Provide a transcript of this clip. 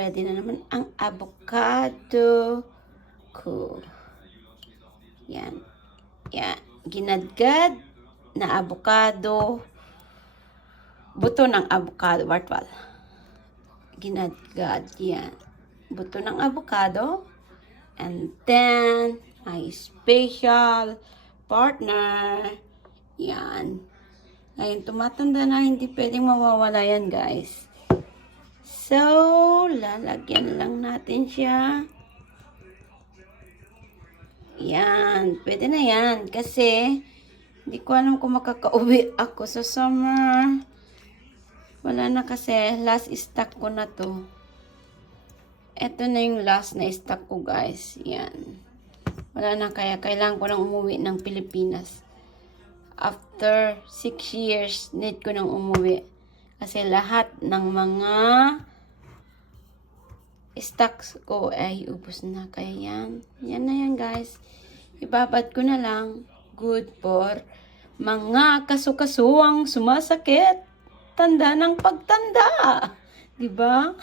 ready na naman ang avocado ko. Yan. Yan. Ginadgad na avocado. Buto ng avocado. Bartwal. Ginadgad. Yan. Buto ng avocado. And then, my special partner. Yan. Ngayon, tumatanda na, hindi pwedeng mawawala yan, guys. So, lalagyan lang natin siya. Yan. Pwede na yan. Kasi, hindi ko alam kung makakauwi ako sa summer. Wala na kasi. Last stock ko na to. Ito na yung last na stock ko, guys. Yan. Wala na, kaya kailangan ko nang umuwi ng Pilipinas. After 6 years, need ko nang umuwi. Kasi lahat ng mga stocks ko ay ubos na. Kaya yan. Yan na yan, guys. Ibabad ko na lang. Good for mga kasukasuang sumasakit. Tanda ng pagtanda. Diba?